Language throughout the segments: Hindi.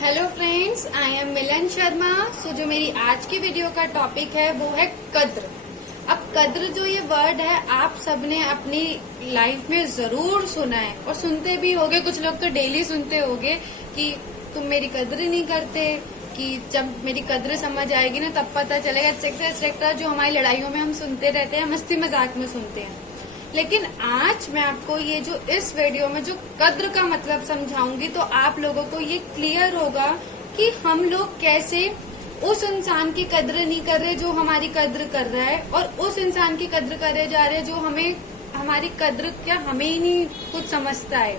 हेलो फ्रेंड्स, आई एम मिलन शर्मा। जो मेरी आज की वीडियो का टॉपिक है वो है कद्र। अब कद्र जो ये वर्ड है आप सबने अपनी लाइफ में जरूर सुना है और सुनते भी होगे। कुछ लोग तो डेली सुनते होगे कि तुम मेरी कद्र नहीं करते, कि जब मेरी कद्र समझ आएगी ना तब पता चलेगा, एक्सेट्रा जो हमारी लड़ाइयों में हम सुनते रहते हैं, मस्ती मजाक में सुनते हैं। लेकिन आज मैं आपको ये जो इस वीडियो में जो कद्र का मतलब समझाऊंगी तो आप लोगों को ये क्लियर होगा कि हम लोग कैसे उस इंसान की कद्र नहीं कर रहे जो हमारी कद्र कर रहा है, और उस इंसान की कद्र करे जा रहे जो हमें हमारी कद्र क्या हमें ही नहीं कुछ समझता है।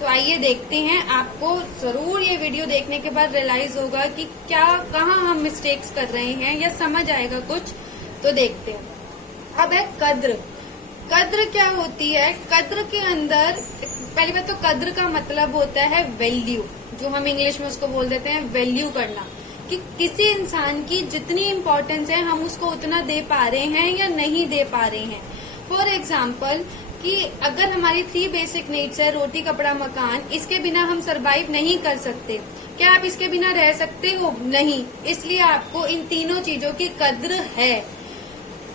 तो आइए देखते हैं। आपको जरूर ये वीडियो देखने के बाद रियलाइज होगा कि क्या कहाँ हम मिस्टेक्स कर रहे हैं या समझ आएगा कुछ। तो देखते हैं। अब है कद्र। कद्र क्या होती है? कद्र के अंदर पहली बात तो कद्र का मतलब होता है वैल्यू, जो हम इंग्लिश में उसको बोल देते हैं वैल्यू करना, कि किसी इंसान की जितनी इम्पोर्टेंस है हम उसको उतना दे पा रहे हैं या नहीं दे पा रहे हैं। फॉर एग्जाम्पल कि अगर हमारी 3 बेसिक नीड्स है, रोटी कपड़ा मकान, इसके बिना हम सरवाइव नहीं कर सकते। क्या आप इसके बिना रह सकते हो? नहीं। इसलिए आपको इन तीनों चीजों की कद्र है।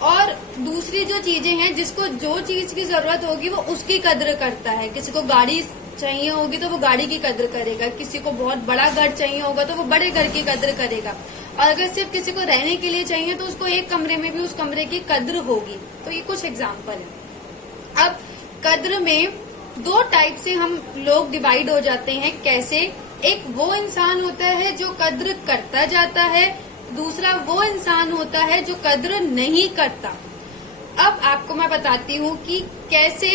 और दूसरी जो चीजें हैं, जिसको जो चीज की जरूरत होगी वो उसकी कद्र करता है। किसी को गाड़ी चाहिए होगी तो वो गाड़ी की कद्र करेगा, किसी को बहुत बड़ा घर चाहिए होगा तो वो बड़े घर की कद्र करेगा, और अगर सिर्फ किसी को रहने के लिए चाहिए तो उसको एक कमरे में भी उस कमरे की कद्र होगी। तो ये कुछ एग्जाम्पल है। अब कद्र में 2 टाइप से हम लोग डिवाइड हो जाते हैं। कैसे? एक वो इंसान होता है जो कद्र करता जाता है, दूसरा वो इंसान होता है जो कद्र नहीं करता। अब आपको मैं बताती हूँ कि कैसे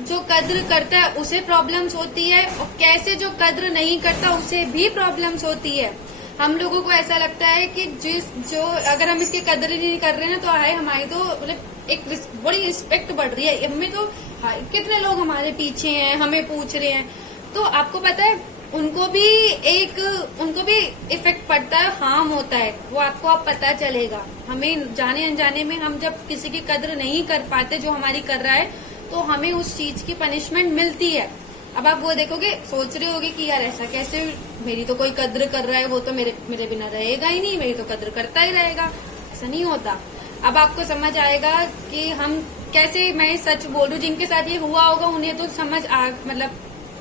जो कद्र करता है उसे प्रॉब्लम्स होती है और कैसे जो कद्र नहीं करता उसे भी प्रॉब्लम्स होती है। हम लोगों को ऐसा लगता है कि जो अगर हम इसकी कद्र नहीं कर रहे हैं तो हमारी तो मतलब एक बड़ी रिस्पेक्ट बढ़ रही है, हमें तो कितने लोग हमारे पीछे हैं, हमें पूछ रहे हैं। तो आपको पता है उनको भी इफेक्ट पड़ता है, हार्म होता है, वो आपको अब पता चलेगा। हमें जाने अनजाने में हम जब किसी की कद्र नहीं कर पाते जो हमारी कर रहा है तो हमें उस चीज की पनिशमेंट मिलती है। अब आप वो देखोगे, सोच रहे होगे कि यार ऐसा कैसे, मेरी तो कोई कद्र कर रहा है, वो तो मेरे बिना रहेगा ही नहीं, मेरी तो कद्र करता ही रहेगा। ऐसा नहीं होता। अब आपको समझ आएगा कि हम कैसे, मैं सच बोल रही हूँ, जिनके साथ ये हुआ होगा उन्हें तो समझ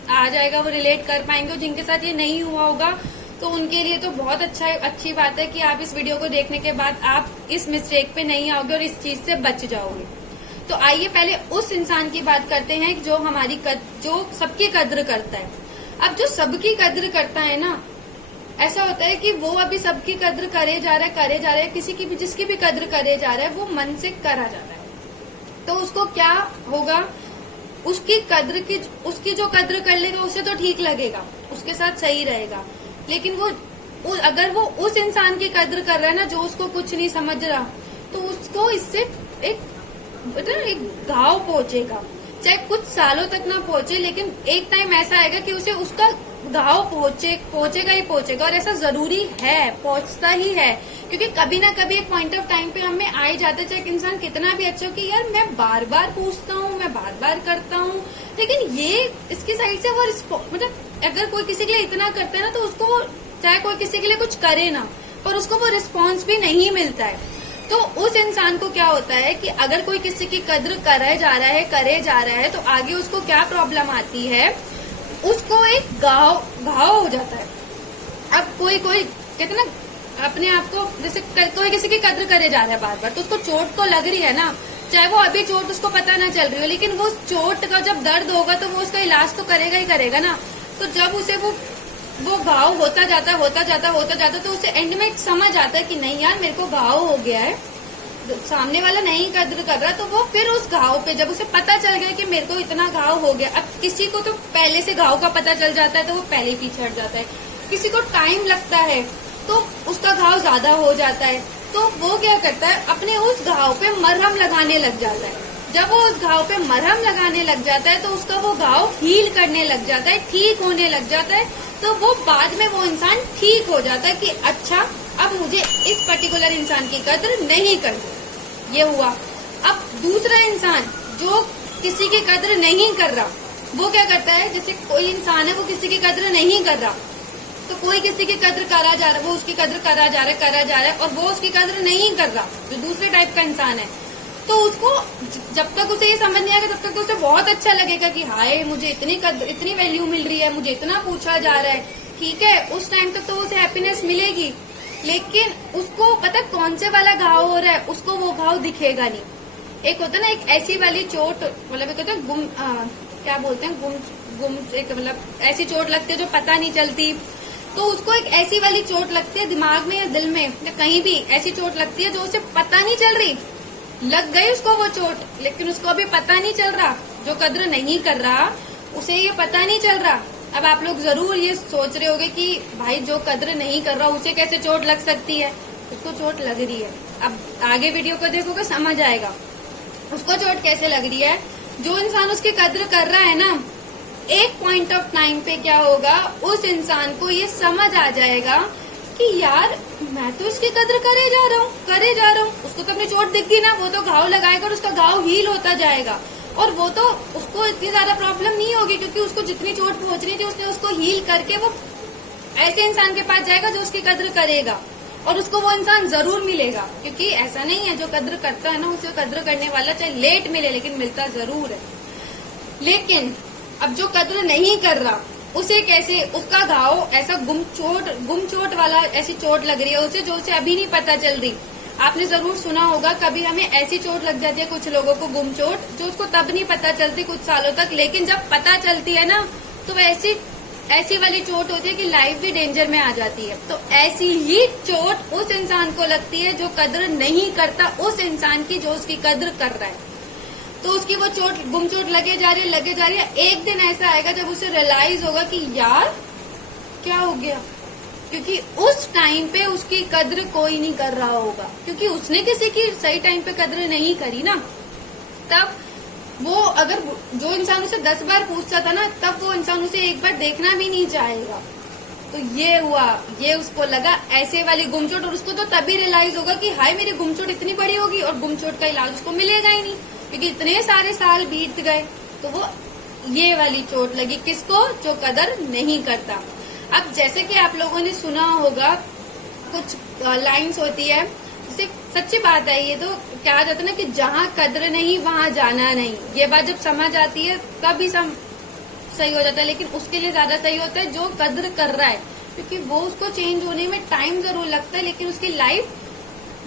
आ जाएगा, वो रिलेट कर पाएंगे, और जिनके साथ ये नहीं हुआ होगा तो उनके लिए तो बहुत अच्छी बात है कि आप इस वीडियो को देखने के बाद आप इस मिस्टेक पे नहीं आओगे और इस चीज से बच जाओगे। तो आइए पहले उस इंसान की बात करते हैं जो जो सबकी कद्र करता है। अब जो सबकी कद्र करता है ना, ऐसा होता है कि वो अभी सबकी कद्र करे जा रहा है, किसी की भी जिसकी भी कद्र करे जा रहा है वो मन से करा जा रहा है। तो उसको क्या होगा, उसकी जो कद्र कर लेगा उसे तो ठीक लगेगा, उसके साथ सही रहेगा। लेकिन अगर वो उस इंसान की कद्र कर रहा है ना जो उसको कुछ नहीं समझ रहा, तो उसको इससे एक घाव पहुंचेगा। चाहे कुछ सालों तक ना पहुंचे, लेकिन एक टाइम ऐसा आएगा कि उसे उसका घाव पहुंचेगा ही पहुंचेगा। और ऐसा जरूरी है, पहुंचता ही है, क्योंकि कभी ना कभी एक पॉइंट ऑफ टाइम पे हमें आ ही जाता है, चाहे इंसान कितना भी अच्छा हो, कि यार मैं बार बार पूछता हूँ, मैं बार बार करता हूँ, लेकिन ये इसकी साइड से वो मतलब अगर कोई किसी के लिए इतना करता है ना तो उसको, चाहे कोई किसी के लिए कुछ करे ना, पर उसको वो रिस्पॉन्स भी नहीं मिलता है। तो उस इंसान को क्या होता है कि अगर कोई किसी की कद्र करे जा रहा है तो आगे उसको क्या प्रॉब्लम आती है, उसको एक घाव हो जाता है। अब कोई कहते ना अपने आप को, जैसे कोई किसी की कद्र करे जा रहा है बार बार, तो उसको चोट तो लग रही है ना, चाहे वो अभी चोट उसको पता ना चल रही हो, लेकिन वो चोट का जब दर्द होगा तो वो उसका इलाज तो करेगा ही करेगा ना। तो जब उसे वो घाव होता जाता तो उसे एंड में समझ आता है कि नहीं यार मेरे को घाव हो गया है, सामने वाला नहीं कद्र कर रहा, तो वो फिर उस घाव पे, जब उसे पता चल गया कि मेरे को इतना घाव हो गया, अब किसी को तो पहले से घाव का पता चल जाता है तो वो पहले ही पीछे हट जाता है, किसी को टाइम लगता है तो उसका घाव ज्यादा हो जाता है, तो वो क्या करता है, अपने उस घाव पे मरहम लगाने लग जाता है। जब वो उस घाव पे मरहम लगाने लग जाता है तो उसका वो घाव हील करने लग जाता है, ठीक होने लग जाता है, तो वो बाद में वो इंसान ठीक हो जाता है कि अच्छा अब मुझे इस पर्टिकुलर इंसान की कद्र नहीं करनी। ये हुआ। अब दूसरा इंसान जो किसी की कद्र नहीं कर रहा, वो क्या करता है, जैसे कोई इंसान है वो किसी की कद्र नहीं कर रहा, तो तो कोई किसी की कद्र करा जा रहा है, वो उसकी कद्र करा जा रहा है और वो उसकी कद्र नहीं कर रहा, जो दूसरे टाइप का इंसान है। तो उसको जब तक उसे ये समझ नहीं आएगा तब तक तो उसे बहुत अच्छा लगेगा कि हाय मुझे इतनी वैल्यू मिल रही है, मुझे इतना पूछा जा रहा है, ठीक है, उस टाइम तक तो उसे हैप्पीनेस मिलेगी। लेकिन उसको पता कौन से वाला घाव हो रहा है, उसको वो घाव दिखेगा नहीं। एक होता है ना एक ऐसी वाली चोट, मतलब एक होता है क्या बोलते हैं गुम एक मतलब ऐसी चोट लगती है जो पता नहीं चलती। तो उसको एक ऐसी वाली चोट लगती है दिमाग में या दिल में या कहीं भी ऐसी चोट लगती है जो उसे पता नहीं चल रही, लग गई उसको वो चोट लेकिन उसको अभी पता नहीं चल रहा। जो कद्र नहीं कर रहा उसे ये पता नहीं चल रहा। अब आप लोग जरूर ये सोच रहे होंगे कि भाई जो कद्र नहीं कर रहा उसे कैसे चोट लग सकती है। उसको चोट लग रही है। अब आगे वीडियो को देखोगे समझ आएगा उसको चोट कैसे लग रही है। जो इंसान उसकी कद्र कर रहा है ना, एक पॉइंट ऑफ टाइम पे क्या होगा, उस इंसान को ये समझ आ जाएगा कि यार मैं तो इसकी कद्र करे जा रहा हूँ। उसको तो अपनी चोट दिख गई ना, वो तो घाव लगाएगा और उसका घाव हील होता जाएगा और वो तो उसको इतनी ज्यादा प्रॉब्लम नहीं होगी क्योंकि उसको जितनी चोट पहुंचनी थी उसने उसको हील करके वो ऐसे इंसान के पास जाएगा जो उसकी कद्र करेगा और उसको वो इंसान जरूर मिलेगा। क्योंकि ऐसा नहीं है, जो कद्र करता है ना उसे कद्र करने वाला चाहे लेट मिले लेकिन मिलता जरूर है। लेकिन अब जो कद्र नहीं कर रहा उसे कैसे, उसका घाव ऐसा गुम चोट वाला ऐसी चोट लग रही है उसे जो उसे अभी नहीं पता चल रही। आपने जरूर सुना होगा कभी हमें ऐसी चोट लग जाती है कुछ लोगों को, गुम चोट, जो उसको तब नहीं पता चलती कुछ सालों तक, लेकिन जब पता चलती है ना तो ऐसी वाली चोट होती है कि लाइफ भी डेंजर में आ जाती है। तो ऐसी ही चोट उस इंसान को लगती है जो कद्र नहीं करता उस इंसान की जो उसकी कद्र कर रहा है। तो उसकी वो चोट गुम चोट लगे जा रही है। एक दिन ऐसा आएगा जब उसे रियलाइज होगा कि यार क्या हो गया, क्योंकि उस टाइम पे उसकी कद्र कोई नहीं कर रहा होगा क्योंकि उसने किसी की सही टाइम पे कद्र नहीं करी ना। तब वो अगर जो इंसान उसे 10 बार पूछता था ना तब वो इंसान उसे एक बार देखना भी नहीं चाहेगा। तो ये हुआ, ये उसको लगा ऐसे वाली गुमचोट और उसको तो तभी रियलाइज होगा कि हाय मेरी गुमचोट इतनी बड़ी होगी और गुमचोट का इलाज उसको मिलेगा ही नहीं क्योंकि इतने सारे साल बीत गए। तो वो ये वाली चोट लगी किसको, जो कदर नहीं करता। अब जैसे कि आप लोगों ने सुना होगा कुछ लाइंस होती है, जैसे सच्ची बात है ये, तो क्या जाता है ना कि जहाँ कद्र नहीं वहाँ जाना नहीं। ये बात जब समझ आती है तभी सही हो जाता है, लेकिन उसके लिए ज्यादा सही होता है जो कद्र कर रहा है क्योंकि वो उसको चेंज होने में टाइम जरूर लगता है लेकिन उसकी लाइफ,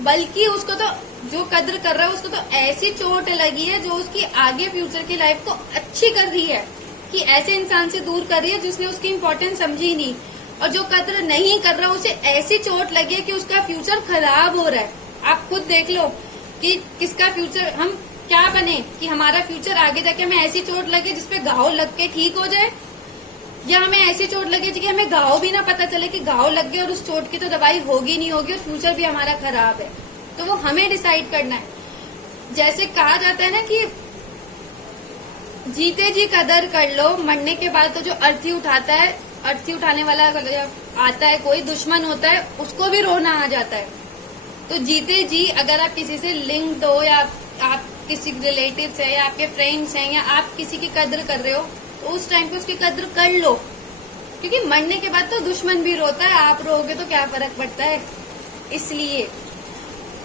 बल्कि उसको तो जो कद्र कर रहा है उसको तो ऐसी चोट लगी है जो उसकी आगे फ्यूचर की लाइफ को अच्छी कर रही है कि ऐसे इंसान से दूर कर रही है जिसने उसकी इम्पोर्टेंस समझी नहीं। और जो कद्र नहीं कर रहा उसे ऐसी चोट लगी है कि उसका फ्यूचर खराब हो रहा है। आप खुद देख लो कि किसका फ्यूचर, हम क्या बने कि हमारा फ्यूचर आगे जाके हमें ऐसी चोट लगे जिसपे घाव लग के ठीक हो जाए, या हमें ऐसी चोट लगे कि हमें घाव भी ना पता चले कि घाव लग गया और उस चोट की तो दवाई होगी नहीं होगी और फ्यूचर भी हमारा खराब है। तो वो हमें डिसाइड करना है। जैसे कहा जाता है ना कि जीते जी कदर कर लो, मरने के बाद तो जो अर्थी उठाता है, अर्थी उठाने वाला आता है, कोई दुश्मन होता है, उसको भी रोना आ जाता है। तो जीते जी अगर आप किसी से लिंक्ड हो या आप किसी रिलेटिव्स है या आपके फ्रेंड्स हैं या आप किसी की कद्र कर रहे हो तो उस टाइम पे उसकी कद्र कर लो, क्योंकि मरने के बाद तो दुश्मन भी रोता है, आप रोगे तो क्या फर्क पड़ता है, इसलिए।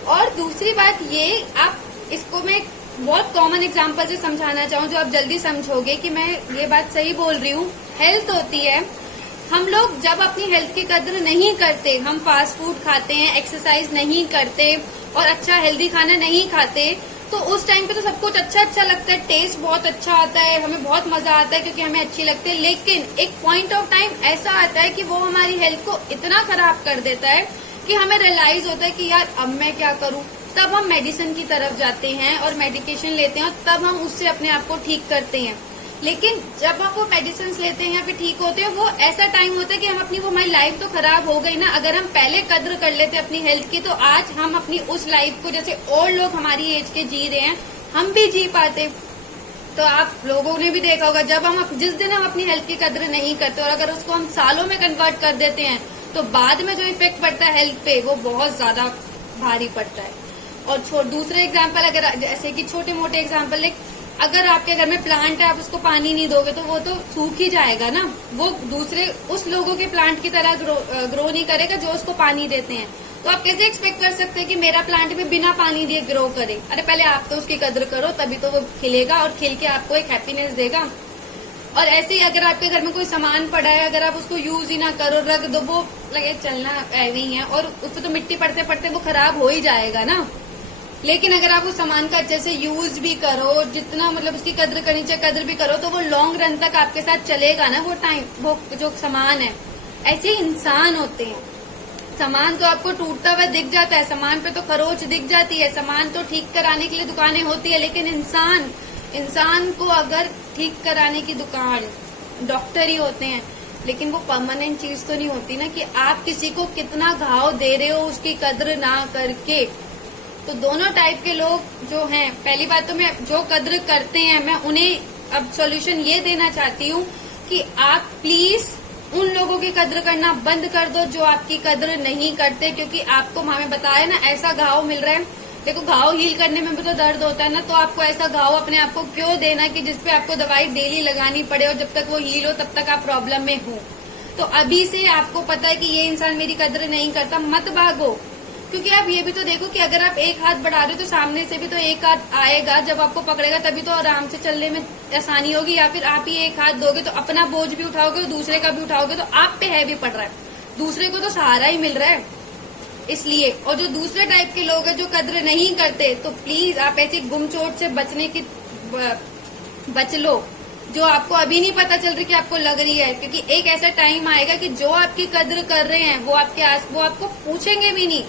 और दूसरी बात ये, आप इसको मैं बहुत कॉमन एग्जांपल से समझाना चाहूँ जो आप जल्दी समझोगे कि मैं ये बात सही बोल रही हूँ। हेल्थ होती है, हम लोग जब अपनी हेल्थ की कद्र नहीं करते, हम फास्ट फूड खाते हैं, एक्सरसाइज नहीं करते और अच्छा हेल्दी खाना नहीं खाते, तो उस टाइम पे तो सब कुछ अच्छा लगता है, टेस्ट बहुत अच्छा आता है, हमें बहुत मजा आता है क्योंकि हमें अच्छी लगती है। लेकिन एक पॉइंट ऑफ टाइम ऐसा आता है कि वो हमारी हेल्थ को इतना खराब कर देता है कि हमें रियलाइज होता है कि यार अब मैं क्या करूं। तब हम मेडिसिन की तरफ जाते हैं और मेडिकेशन लेते हैं और तब हम उससे अपने आप को ठीक करते हैं। लेकिन जब हम वो मेडिसिन लेते हैं या फिर ठीक होते हैं, वो ऐसा टाइम होता है कि हम अपनी, वो हमारी लाइफ तो खराब हो गई ना। अगर हम पहले कद्र कर लेते अपनी हेल्थ की तो आज हम अपनी उस लाइफ को, जैसे और लोग हमारी एज के जी रहे हैं, हम भी जी पाते। तो आप लोगों ने भी देखा होगा जब हम जिस दिन हम अपनी हेल्थ की कद्र नहीं करते और अगर उसको हम सालों में कन्वर्ट कर देते हैं तो बाद में जो इफेक्ट पड़ता है हेल्थ पे वो बहुत ज्यादा भारी पड़ता है। और दूसरे एग्जाम्पल, अगर जैसे कि छोटे मोटे एग्जाम्पल, अगर आपके घर में प्लांट है, आप उसको पानी नहीं दोगे तो वो तो सूख ही जाएगा ना। वो दूसरे उस लोगों के प्लांट की तरह ग्रो नहीं करेगा जो उसको पानी देते हैं। तो आप कैसे एक्सपेक्ट कर सकते हैं कि मेरा प्लांट भी बिना पानी दिए ग्रो करे? अरे पहले आप तो उसकी कद्र करो, तभी तो वो खिलेगा और खिल के आपको एक हैप्पीनेस देगा। और ऐसे ही अगर आपके घर में कोई सामान पड़ा है, अगर आप उसको यूज ही ना करो, रख दो, वो लगे चलना ऐसे ही है और उस पर तो मिट्टी पड़ते पड़ते वो खराब हो ही जाएगा ना। लेकिन अगर आप उस सामान का अच्छे से यूज भी करो, जितना मतलब उसकी कद्र करनी चाहिए कद्र भी करो, तो वो लॉन्ग रन तक आपके साथ चलेगा ना वो टाइम, वो जो सामान है। ऐसे ही इंसान होते हैं। सामान तो आपको टूटता हुआ दिख जाता है, सामान पे तो खरोच दिख जाती है, सामान तो ठीक कराने के लिए दुकानें होती है, लेकिन इंसान को अगर ठीक कराने की दुकान डॉक्टर ही होते हैं, लेकिन वो परमानेंट चीज तो नहीं होती ना कि आप किसी को कितना घाव दे रहे हो उसकी कद्र ना करके। तो दोनों टाइप के लोग जो हैं, पहली बात तो मैं जो कद्र करते हैं मैं उन्हें अब सॉल्यूशन ये देना चाहती हूँ कि आप प्लीज उन लोगों की कद्र करना बंद कर दो जो आपकी कद्र नहीं करते। क्योंकि आपको हमें बताया ना ऐसा घाव मिल रहा है, देखो घाव हील करने में भी तो दर्द होता है ना, तो आपको ऐसा घाव अपने आप को क्यों देना कि जिसपे आपको दवाई डेली लगानी पड़े और जब तक वो हील हो तब तक आप प्रॉब्लम में हो। तो अभी से आपको पता है कि ये इंसान मेरी कद्र नहीं करता, मत भागो। क्योंकि आप ये भी तो देखो कि अगर आप एक हाथ बढ़ा रहे हो तो सामने से भी तो एक हाथ आएगा, जब आपको पकड़ेगा तभी तो आराम से चलने में आसानी होगी। या फिर आप ही एक हाथ दोगे तो अपना बोझ भी उठाओगे और दूसरे का भी उठाओगे तो आप पे हैवी पड़ रहा है, दूसरे को तो सहारा ही मिल रहा है। इसलिए और जो दूसरे टाइप के लोग हैं जो कद्र नहीं करते, तो प्लीज आप ऐसी गुमचोट से बचने की बच लो जो आपको अभी नहीं पता चल रही कि आपको लग रही है। क्योंकि एक ऐसा टाइम आएगा कि जो आपकी कद्र कर रहे हैं वो आपको पूछेंगे भी नहीं।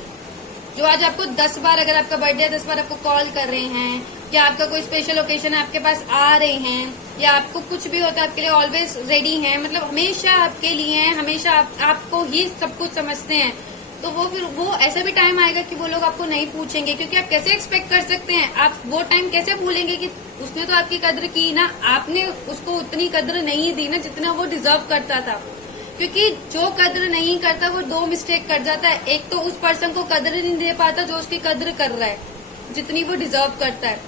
जो आज आपको 10 बार, अगर आपका बर्थडे है 10 बार आपको कॉल कर रहे हैं, या आपका कोई स्पेशल ओकेजन है आपके पास आ रहे हैं, या आपको कुछ भी होता है आपके लिए ऑलवेज रेडी हैं, मतलब हमेशा आपके लिए हैं, हमेशा आपको ही सब कुछ समझते हैं। तो वो फिर वो ऐसा भी टाइम आएगा कि वो लोग आपको नहीं पूछेंगे। क्योंकि आप कैसे एक्सपेक्ट कर सकते हैं, आप वो टाइम कैसे भूलेंगे कि उसने तो आपकी कद्र की ना, आपने उसको उतनी कद्र नहीं दी ना जितना वो डिजर्व करता था। क्योंकि जो कद्र नहीं करता वो 2 मिस्टेक कर जाता है। एक तो उस पर्सन को कद्र नहीं दे पाता जो उसकी कद्र कर रहा है जितनी वो डिजर्व करता है।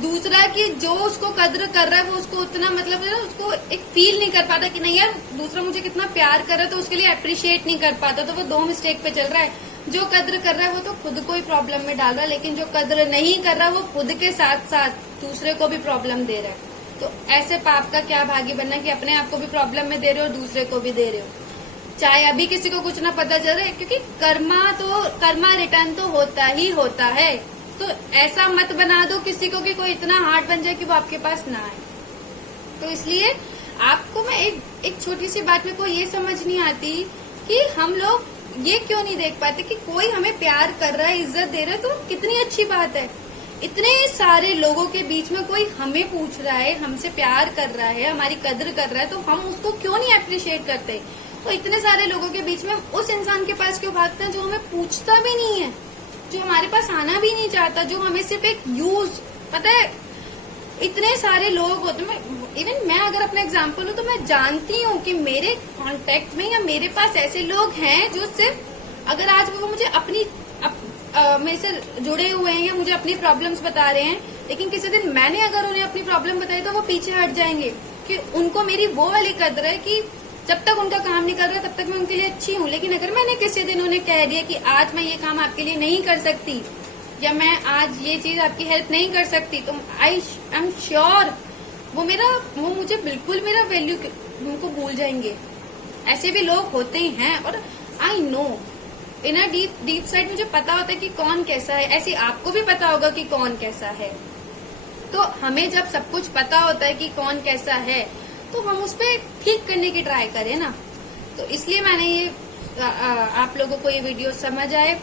दूसरा कि जो उसको कद्र कर रहा है वो उसको उतना मतलब है ना, उसको एक फील नहीं कर पाता कि नहीं यार दूसरा मुझे कितना प्यार कर रहा है, तो उसके लिए अप्रिशिएट नहीं कर पाता। तो वो 2 मिस्टेक पे चल रहा है। जो कद्र कर रहा है वो तो खुद को ही प्रॉब्लम में डाल रहा है, लेकिन जो कद्र नहीं कर रहा वो खुद के साथ साथ दूसरे को भी प्रॉब्लम दे रहा है। तो ऐसे पाप का क्या भागी बनना कि अपने आप को भी प्रॉब्लम में दे रहे हो, दूसरे को भी दे रहे हो। चाहे अभी किसी को कुछ ना पता चल रहा है, क्योंकि कर्मा रिटर्न तो होता ही होता है। तो ऐसा मत बना दो किसी को कि कोई इतना हार्ड बन जाए कि वो आपके पास ना आए। तो इसलिए आपको मैं एक छोटी सी बात में को ये समझ नहीं आती कि हम लोग ये क्यों नहीं देख पाते कि कोई हमें प्यार कर रहा है, इज्जत दे रहा है, तो कितनी अच्छी बात है। इतने सारे लोगों के बीच में कोई हमें पूछ रहा है, हमसे प्यार कर रहा है, हमारी कद्र कर रहा है, तो हम उसको क्यों नहीं अप्रिशिएट करते। तो इतने सारे लोगों के बीच में उस इंसान के पास क्यों भागते हैं जो हमें पूछता भी नहीं है, जो हमारे पास आना भी नहीं चाहता, जो हमें सिर्फ एक यूज, पता है इतने सारे लोग होते हैं। इवन मैं अगर अपना एग्जांपल लूं तो मैं जानती हूँ कि मेरे कांटेक्ट में या मेरे पास ऐसे लोग हैं जो सिर्फ अगर आज वो मुझे अपनी मेरे से जुड़े हुए हैं या मुझे अपनी प्रॉब्लम्स बता रहे हैं, लेकिन किसी दिन मैंने अगर उन्हें अपनी प्रॉब्लम बताई तो वो पीछे हट जाएंगे कि उनको मेरी वो वाली कद्र है कि जब तक उनका काम नहीं कर रहा तब तक मैं उनके लिए अच्छी हूँ। लेकिन अगर मैंने किसी दिन उन्हें कह दिया कि आज मैं ये काम आपके लिए नहीं कर सकती या मैं आज ये चीज आपकी हेल्प नहीं कर सकती, तो आई एम श्योर वो मुझे बिल्कुल मेरा वैल्यू उनको भूल जाएंगे। ऐसे भी लोग होते ही हैं और I know in deep side मुझे पता होता है कि कौन कैसा है। ऐसे आपको भी पता होगा कि कौन कैसा है। तो हमें जब सब कुछ पता होता है कि कौन कैसा है तो हम उस पर ठीक करने की ट्राई करें ना। तो इसलिए मैंने ये आप लोगों को ये वीडियो समझ आए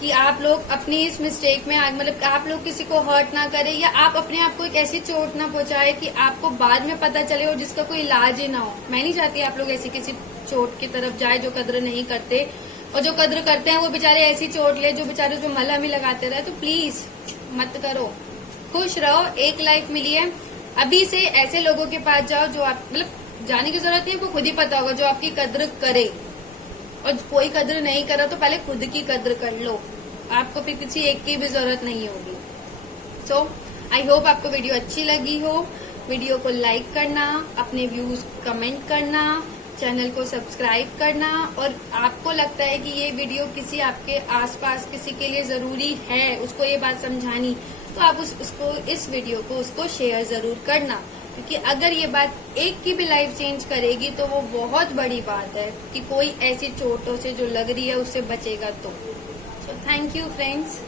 कि आप लोग अपनी इस मिस्टेक में मतलब आप लोग किसी को हर्ट ना करें या आप अपने आप को एक ऐसी चोट ना पहुंचाए कि आपको बाद में पता चले और जिसका कोई इलाज ही ना हो। मैं नहीं चाहती आप लोग ऐसी किसी चोट की तरफ जाए जो कद्र नहीं करते, और जो कद्र करते हैं वो बेचारे ऐसी चोट ले जो बेचारे जो मलहम ही लगाते रहे। तो प्लीज मत करो, खुश रहो, एक लाइफ मिली है। अभी से ऐसे लोगों के पास जाओ जो आप मतलब जाने की जरूरत नहीं है, आपको खुद ही पता होगा जो आपकी कद्र करे। और कोई कद्र नहीं करा तो पहले खुद की कद्र कर लो, आपको फिर किसी एक की भी जरूरत नहीं होगी। सो आई होप आपको वीडियो अच्छी लगी हो। वीडियो को लाइक करना, अपने व्यूज कमेंट करना, चैनल को सब्सक्राइब करना, और आपको लगता है कि ये वीडियो किसी आपके आसपास किसी के लिए जरूरी है, उसको ये बात समझानी, तो आप उसको इस वीडियो को उसको शेयर जरूर करना, क्योंकि अगर ये बात एक की भी लाइफ चेंज करेगी तो वो बहुत बड़ी बात है कि कोई ऐसी चोटों से जो लग रही है उससे बचेगा तो। So thank you friends.